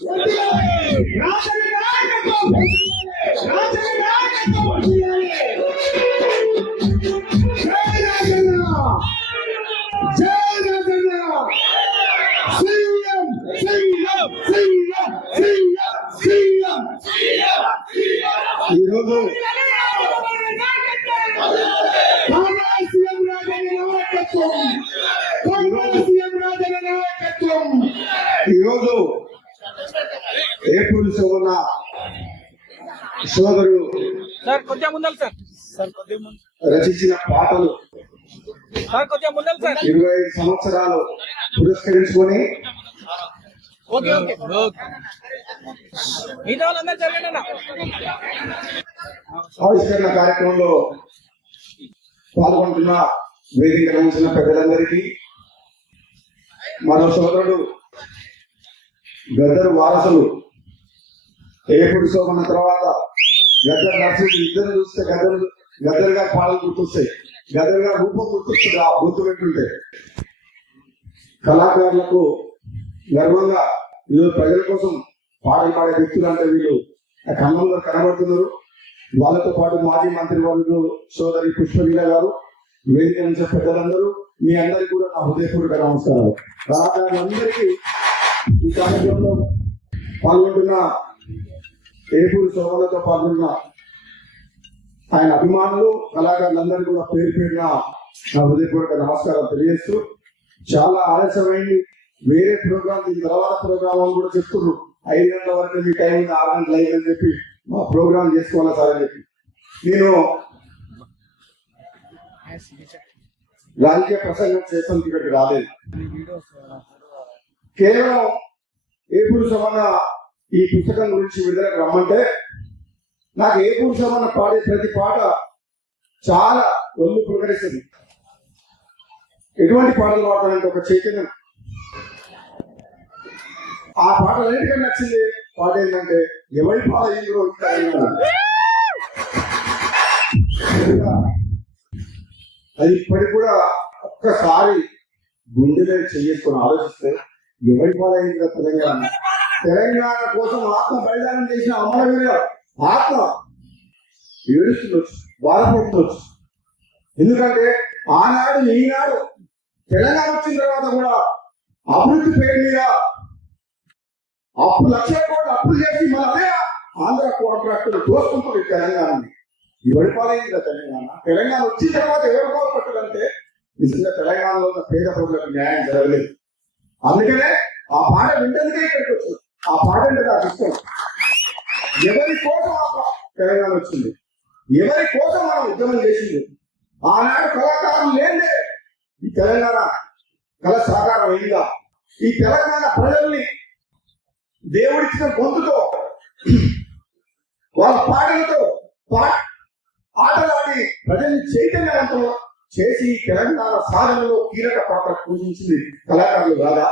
ఈరోజు ఈరోజు ఏపూరు శోభన సోదరు రచించిన పాటలు 25 సంవత్సరాలు పురస్కరించుకొని ఆవిష్కరణ కార్యక్రమంలో పాల్గొంటున్న వేదిక ఉంచిన పెద్దలందరికీ మరో సోదరుడు గద్దరు వారసులు ఏపూరు శోభన తర్వాత గద్దరు నర్సులు ఇద్దరు చూస్తే గద్దరు గారి పాటలు గుర్తొస్తాయి, గద్దరు గారి రూపం గుర్తొస్తుంది. ఆ గుర్తు పెట్టుంటే కళాకారులకు గర్వంగా ఈరోజు ప్రజల కోసం పాటలు పాడే వ్యక్తులు అంటే వీళ్ళు ఖమ్మంలో కనబడుతున్నారు. వాళ్ళతో పాటు మాజీ మంత్రి వర్యులు సోదరి పుష్పలీల గారు, వేదిక నుంచి పెద్దలందరూ, మీ అందరికీ కూడా నా హృదయపూర్వక నమస్కారాలు. కళాకారులందరికీ ఈ కార్యక్రమంలో పాల్గొంటున్న ఏపూరు శోభలతో పాల్గొన్న ఆయన అభిమానులు కళాకారులందరూ కూడా పేరు పేరున నా హృదయపూర్వక నమస్కారం తెలియజేస్తూ, చాలా ఆలస్యమైంది. వేరే ప్రోగ్రామ్ దీని తర్వాత ప్రోగ్రామ్ అని కూడా చెప్తున్నారు. 5 గంటల వరకు మీ టైం 6 గంటలు అయిందని చెప్పి మా ప్రోగ్రామ్ చేసుకోవాలా సార్ అని చెప్పి నేను రాజకీయ ప్రసంగం చేస్తాను, ఇక్కడికి రాలేదు. కేవలం ఏపూరు శోభన ఈ పుస్తకం గురించి విడుదలకు రమ్మంటే నాకు ఏపూరు శోభన పాడే ప్రతి పాట చాలా ఒళ్ళు పులకరిస్తుంది. ఎటువంటి పాటలు పాడతానంటే ఒక చైతన్యం. ఆ పాట అన్నిటికంటే నచ్చింది పాట ఏంటంటే ఎవరి పాట ఏందో అది ఇప్పటికి కూడా ఒక్కసారి గుండెలో చేసుకొని ఆలోచిస్తే ఎవరి పాట అయిందో తెలంగాణ కోసం ఆత్మ బలిదానం చేసిన అమరవీరుల ఆత్మ ఏడుస్తుండొచ్చు, బాధపడుతుండొచ్చు. ఎందుకంటే ఆనాడు ఈనాడు తెలంగాణ వచ్చిన తర్వాత కూడా అభివృద్ధి పేరు మీద లక్షల కోట్లు అప్పులు చేసి మన అదే ఆంధ్ర కాంట్రాక్టులు దోసుకుంటుంది తెలంగాణని. ఇవడిపాలైంది తెలంగాణ వచ్చిన తర్వాత ఎవరు కోల్పట్టాలంటే నిజంగా తెలంగాణలో ఉన్న పేద ప్రజలకు న్యాయం జరగలేదు. అందుకనే ఆ పాట వింటేందుకే ఇక్కడికి వచ్చింది. ఆ పాట అంటే నాకు ఇష్టం. ఎవరి కోసం తెలంగాణ వచ్చింది, ఎవరి కోసం మనం ఉద్యమం చేసింది. ఆనాడు కళాకారులు లేదే ఈ తెలంగాణ కళ సాకారం అయిందా? ఈ తెలంగాణ ప్రజల్ని దేవుడిచ్చిన గొంతుతో వాళ్ళ పాటలతో ఆటలాడి ప్రజల్ని చైతన్యవంతం చేసి తెలంగాణ సాధనలో కీలక పాత్ర పూజించింది కళాకారులు కాదా?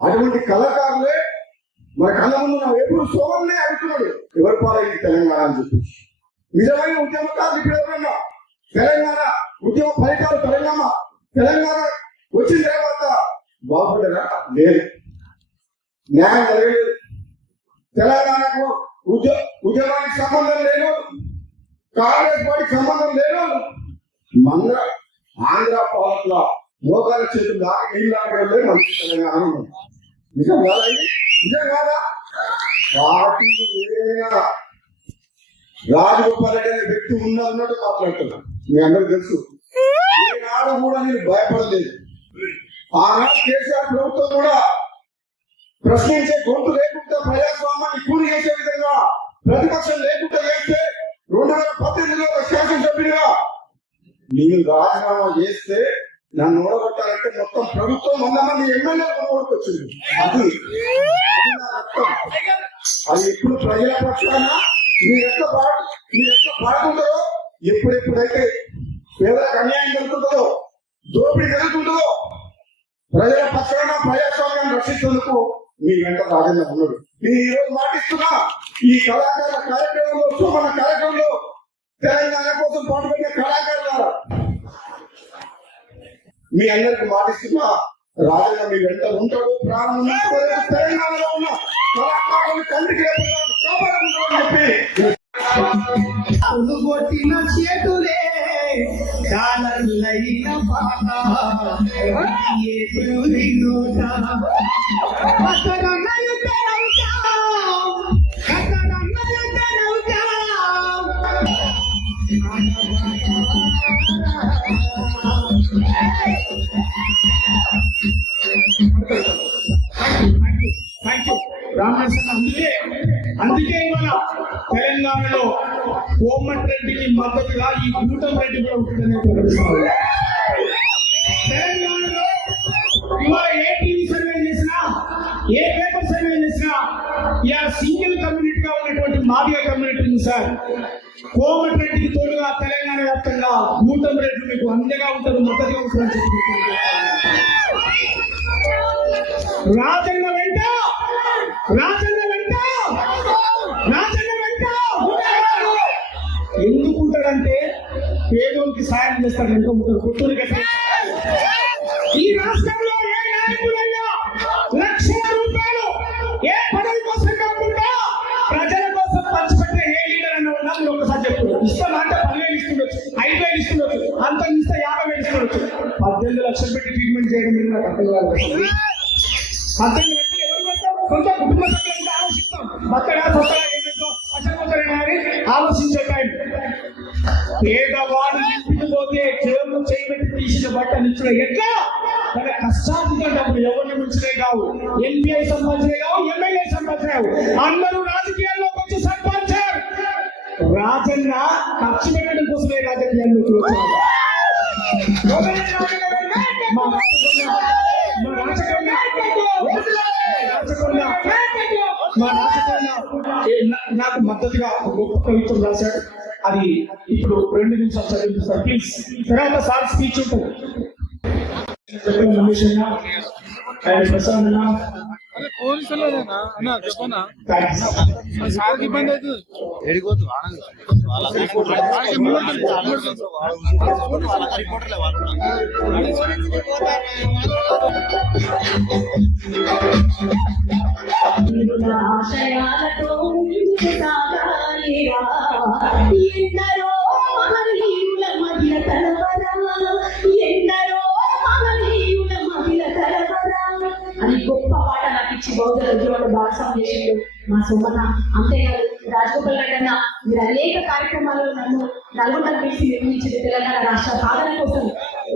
అటువంటి కళాకారులే మన కళ్ళ ముందు నా ఏపూరు శోభనే అడుగుతున్నాడు ఎవరి పాలైంది తెలంగాణ అని చెప్పి. నిజమైన ఉద్యమకారులు ఇప్పుడు ఎవరన్నా తెలంగాణ ఉద్యమ ఫలితాలు తెలంగాణ వచ్చిన తర్వాత బాగుపడరా? లేదు, న్యాయం జరగలేదు. తెలంగాణకు ఉద్యమానికి సంబంధం లేదు, కాంగ్రెస్ పార్టీకి సంబంధం లేదు. ఆంధ్ర పాలకుల మోకాల చేతులు దాకా నీళ్ళు ఆడలేదు మంచి తెలంగాణ. నిజం కాదా? నిజం కాదా? పార్టీ ఏదైనా రాజగోపాల్ రెడ్డి అనే వ్యక్తి ఉన్నట్టు మాట్లాడుతున్నారు. మీ అందరూ తెలుసు. ఈనాడు కూడా నేను భయపడలేదు. ఆనాడు కేసీఆర్ ప్రభుత్వం కూడా ప్రశ్నించే గొంతు లేకుండా ప్రజాస్వామ్యాన్ని కూలి చేసే విధంగా ప్రతిపక్షం లేకుండా చేస్తే 2018లో శాసనసభ్యుడిగా నేను రాజీనామా చేస్తే నన్ను ఓడగొట్టాలంటే మొత్తం ప్రభుత్వం 100 మంది ఎమ్మెల్యేలు ఓడికొచ్చింది. అది ఎప్పుడు ప్రజల పక్షాన మీరు ఎట్లా పాడుతుంటారో, ఎప్పుడెప్పుడైతే పేదలకు అన్యాయం జరుగుతుందో, దోపిడీ జరుగుతుందో, ప్రజల పక్షాన ప్రజాస్వామ్యాన్ని రక్షించేందుకు మీ వెంట రాజన్న ఉన్నాడు. నేను ఈరోజు మాటిస్తున్నా, ఈ కళాకారుల కార్యక్రమంలో శోభన కార్యక్రమంలో తెలంగాణ కోసం పాటుపడిన కళాకారులారా మీ అందరికి మాటిస్తున్నా, రాజన్న మీ వెంట ఉంటాడు. ప్రారంభం తెలంగాణలో ఉన్న కళాకారులు చేసుకొని తండ్రికి కాపాడుకుంటామని చెప్పి కొట్టిన చేతులే డాలర్లైన పాట అందుకే ఇవాళ తెలంగాణలో కోమటిరెడ్డికి మద్దతుగా ఈ కూటమిరెడ్డి కూడా ఉంటుందనే ప్రకటిస్తున్నారు. తెలంగాణలో ఇవాళ ఏ టీవీ సర్వే చేసినా, ఏ పేపర్ సర్వే చేసినా ఇలా సింగిల్ కమ్యూనిటీగా ఉన్నటువంటి మాదిగ కమ్యూనిటీ సార్ కోమటిరెడ్డికి తోడుగా తెలంగాణ వ్యాప్తంగా కూటమిరెడ్డి మీకు అండగా ఉంటారు, మద్దతుగా ఉంటారని చెప్పి రాజన్న వెంట ఎందుకు ఉంటాడంటే పేదోళ్ళకి సాయం చేస్తాడు. ఎంత ఉంటారు పుత్తూరు కట్టే ఈ రాష్ట్రంలో ఏ నాయకులైనా లక్షల రూపాయలు ఏ పదవి కోసం కాకుండా ప్రజల కోసం పంచిపెట్టే ఏ లీడర్ అన్న ఉన్నా మీరు ఒకసారి చెప్తున్నారు. ఇస్తామంటే 10,000 ఇస్తుండొచ్చు, 5,000 ఇస్తుండొచ్చు, అంత ఇస్తే 50,000 ఇస్తుండొచ్చు. 18 లక్షలు పెట్టి ట్రీట్మెంట్ చేయడం మీద నాకు అర్థం కాదు. 18 లక్షలు ఎవరు పెడతారు? సొంత కుటుంబ సభ్యులంతా ఆలోచిస్తాం. బత్తడా సొత్తడా ఏమిటో అసలు అని ఆలోచించే టైం. పేదవాడు ఇంటికి పోతే కేవలం చేయబెట్టి తీసిన బట్ట నిచ్చుడు ఎట్లా తన కష్టాధిక డబ్బులు ఎవరిని మించినే కావు, ఎన్పిఐ సంపాదించే కావు, ఎమ్మెల్యే సంపాదించావు, అందరూ రాజకీయాల్లోకి వచ్చి సంపాదించారు. రాజన్న ఖర్చు పెట్టడం కోసమే రాజకీయాల్లోకి వచ్చారు. నాకు మద్దతుగా ఒక గొప్ప కవిత్వం రాశాడు. అది ఇప్పుడు 2 నిమిషాలు చదివిస్తారు ప్లీజ్. తర్వాత సార్ స్పీచ్ ఉంటుంది. రమేష్ అన్న అండ్ ప్రసాద్ అన్న ఇబ్బంది అవుతుంది. ఆశయాలతో సాగాలిరా ఎందరో మహనీయుల మధ్య కలవరా, ఎందరో మహనీయుల మధ్య కలవరా అని గొప్ప పాట నాకు ఇచ్చి బౌద్ధ ఉద్యోగులు భాగస్వామ్యం చేసిండు మా సోమన్న. అంతేకాదు రాజగోపాల్ రెడ్డి అన్న మీరు అనేక కార్యక్రమాల్లో నన్ను నల్గొండకు పిలిచి నిర్మించింది. తెలంగాణ రాష్ట్ర సాధన కోసం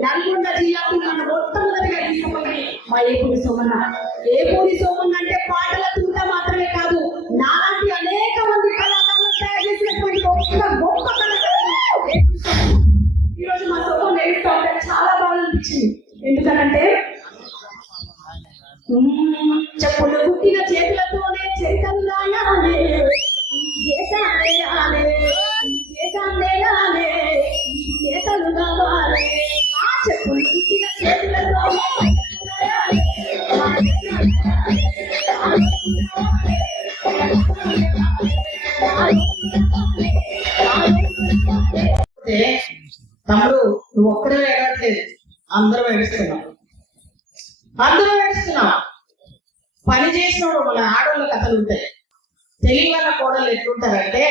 నల్గొండ జిల్లాకు నన్ను మొట్టమొదటిగా తీసుకుపోయి మా ఏపూరి సోమన్న. ఏపూరి సోమన్న అంటే పాటల తూట మాత్రమే కాదు, నాలాంటి అనేక మంది కళాకారులు తయారు చేసినటువంటి గొప్ప కళాకారులు. ఈరోజు మా సోమన్న నేర్చుకుంటా ఉంటే చాలా బాగా అనిపించింది. ఎందుకనంటే చెప్పులు పుట్టిన చేతులతోనే చేతలు రాయాలే, చేతాలే రాలే, చేతాలే రాలే, చేతలు కావాలి. ఆ చెప్పులు పుట్టిన చేతులతోనే తమ్ముడు నువ్వు ఒక్కడే ఏడవట్లేదు, అందరూ ఏడుస్తున్నావు. పని చేసినోడు మన ఆడవాళ్ళ కథలు ఉంటాయి. తెలియని కోడలు ఎట్లుంటారంటే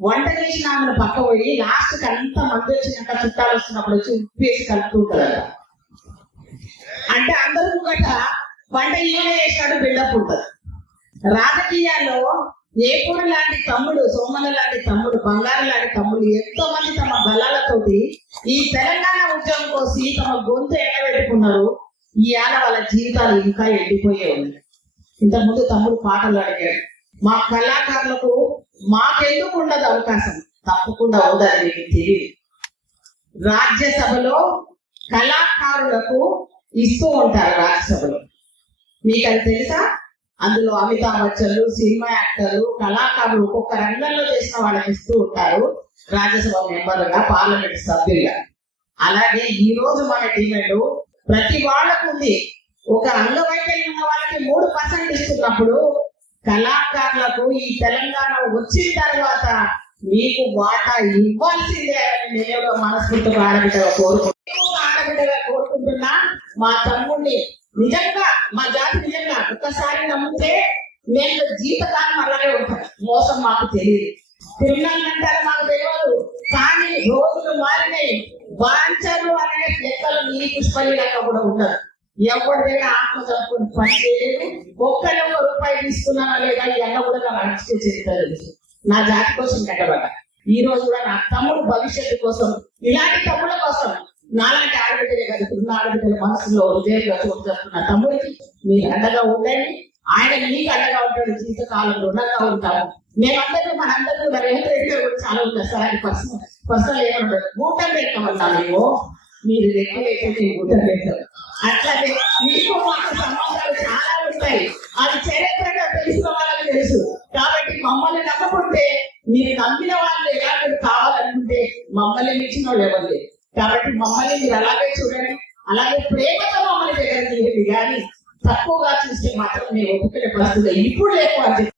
వంట చేసిన ఆమెను పక్క పోయి లాస్ట్ అంతా మంది వచ్చినాక చుట్టాలు వస్తున్నప్పుడు వచ్చి ఉప్పు వేసి కలుపుతూ ఉంటారు. అంటే అందరూ గట వంట ఈయన చేసినాడు బిల్డప్ ఉంటుంది. రాజకీయాల్లో ఏపూరు లాంటి తమ్ముడు, సోమన్న లాంటి తమ్ముడు, బంగారు లాంటి తమ్ముడు ఎంతో మంది తమ బలాలతోటి ఈ తెలంగాణ ఉద్యమం కోసం తమ గొంతు ఎండబెట్టుకున్నారు. ఈ ఆడ వాళ్ళ జీవితాలు ఇంకా ఎండిపోయే ఉన్నాయి. ఇంతకుముందు తమ్ముడు పాటలు అడిగాడు. మా కళాకారులకు మాకెందుకు ఉండదు అవకాశం? తప్పకుండా ఉందని మీకు తెలియదు. రాజ్యసభలో కళాకారులకు ఇస్తూ ఉంటారు. రాజ్యసభలో మీకు అది తెలుసా? అందులో అమితాబ్ బచ్చన్లు, సినిమా యాక్టర్లు, కళాకారులు ఒక్కొక్క రంగంలో చేసిన వాళ్ళకి ఇస్తూ ఉంటారు రాజ్యసభ మెంబర్గా, పార్లమెంట్ సభ్యులుగా. అలాగే ఈ రోజు మన డిమాండ్ ప్రతి వాళ్ళకు ఉంది. ఒక అంగవైకల్యం ఉన్న వాళ్ళకి 3% ఇస్తున్నప్పుడు కళాకారులకు ఈ తెలంగాణ వచ్చిన తర్వాత మీకు వాటా ఇవ్వాల్సిందే అని నేను మనస్ఫూర్తిగా ఆడబిడ్డగా కోరుకుంటున్నా. మా తమ్ముడిని నిజంగా, మా జాతి నిజంగా ఒక్కసారి నమ్మితే మేము జీవితకాలం అలాగే ఉంటాం. మోసం మాకు తెలియదు, క్రిమినల్ అంటారు మాకు తెలియదు. కానీ రోజులు మారినాయి. వాంచలు అనే లెక్కలు మీ పుష్పలీలక కూడా ఉండదు. ఎవరిదైనా ఆత్మ చదువుకుని పని చేయలేదు. ఒక్క రూపాయి తీసుకున్నానా లేదా ఈ అన్న కూడా నాకు అనిపించే చరిత్ర. నా జాతి కోసం కట్టబడ్డ ఈ రోజు కూడా నా తమ్ముడు భవిష్యత్తు కోసం, ఇలాంటి తమ్ముల కోసం, నాలాంటి ఆడబిడ్డలే కదా ఉన్న ఆడబిడ్డల మనసులో హృదయంగా చూపుతున్న తమ్ముడికి మీరు అండగా ఉండండి. ఆయన మీకు అండగా ఉంటాడు. జీవితకాలంలో రుణంగా ఉంటాము. మేమందరూ మనందరూ రేవంత్ రెడ్డి గారు కూడా చాలా ఉన్నారు సార్. ఆయన పర్సనల్ ఏమంటారు, గూటం పెట్టమన్నాము. మీరు రెగ్యులేట్ గూటం పెట్టారు. అట్లాగే మీకు మాకు సంబంధాలు చాలా ఉంటాయి. అది చరిత్రగా తెలిసిన వాళ్ళకి తెలుసు. కాబట్టి మమ్మల్ని నమ్మకుంటే, మీరు నమ్మిన వాళ్ళు ఎలాంటి కావాలనుకుంటే మమ్మల్ని మించిన వాళ్ళు ఎవరు లేరు. కాబట్టి మమ్మల్ని మీరు అలాగే చూడండి, అలాగే ప్రేమతో మమ్మల్ని దగ్గర తీయండి. కానీ తక్కువగా చూస్తే మాత్రం మేము ఒప్పుకునే పరిస్థితి ఇప్పుడు లేకపోతే